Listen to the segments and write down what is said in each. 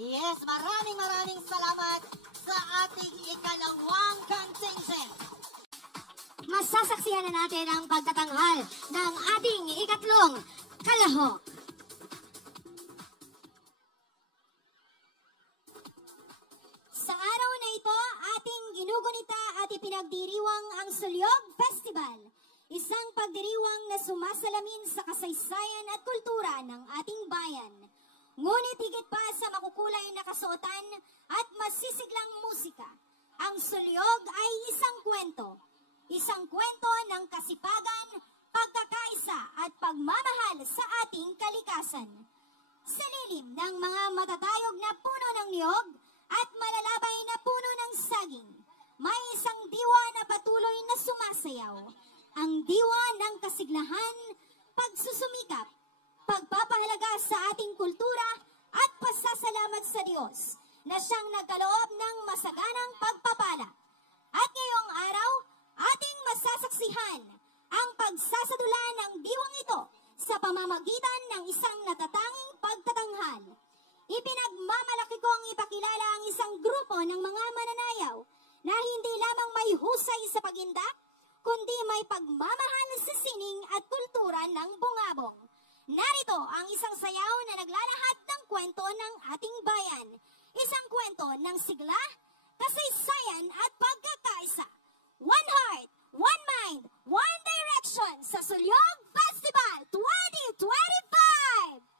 Yes, maraming salamat sa ating ikalawang contingent. Masasaksihan na natin ang pagtatanghal ng ating ikatlong kalahok. Sa araw na ito, ating ginugunita at ipinagdiriwang ang Sulyog Festival, isang pagdiriwang na sumasalamin sa kasaysayan at kultura ng ating bayan. Ngunit higit pa sa makukulay na kasuotan at masisiglang musika, ang Sulyog ay isang kwento. Isang kwento ng kasipagan, pagkakaisa at pagmamahal sa ating kalikasan. Sa lilim ng mga matatayog na puno ng niyog at malalabay na puno ng saging, may isang diwa na patuloy na sumasayaw. Ang diwa ng kasiglahan, pagsusumikap, pagpapahalaga sa ating kultura at pasasalamat sa Diyos na siyang nagkaloob ng masaganang pagpapala. At ngayong araw, ating masasaksihan ang pagsasadula ng diwang ito sa pamamagitan ng isang natatanging pagtatanghal. Ipinagmamalaki kong ipakilala ang isang grupo ng mga mananayaw na hindi lamang may husay sa paginda, kundi may pagmamahal sa sining at kultura ng bungabong. Narito ang isang sayaw na naglalahad ng kwento ng ating bayan. Isang kwento ng sigla, kasaysayan at pagkakaisa. One heart, one mind, one direction sa Sulyog Festival 2025!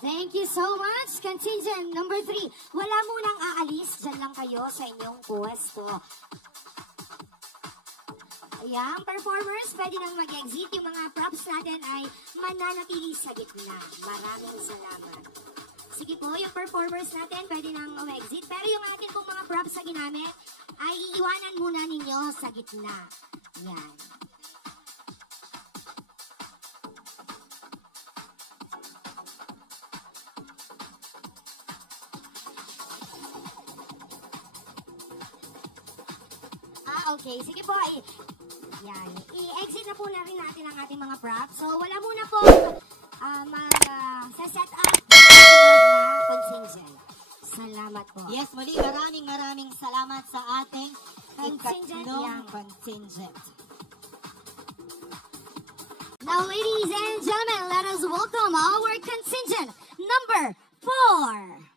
Thank you so much, contingent number 3. Wala munang aalis, dyan lang kayo sa inyong pwesto. Ayan, performers, pwede nang mag-exit. Yung mga props natin ay mananatili sa gitna. Maraming salamat. Sige po, yung performers natin pwede nang mag-exit. Pero yung atin pong mga props na ginamit ay iiwanan muna ninyo sa gitna. Yan. Okay. Sige po. Yan. I-exit na po na rin natin ang ating mga props. So, wala muna po mag-set up na contingent. Salamat po. Yes, muli maraming salamat sa ating Contingent, ikatlong contingent. Now, ladies and gentlemen, let us welcome our contingent number 4.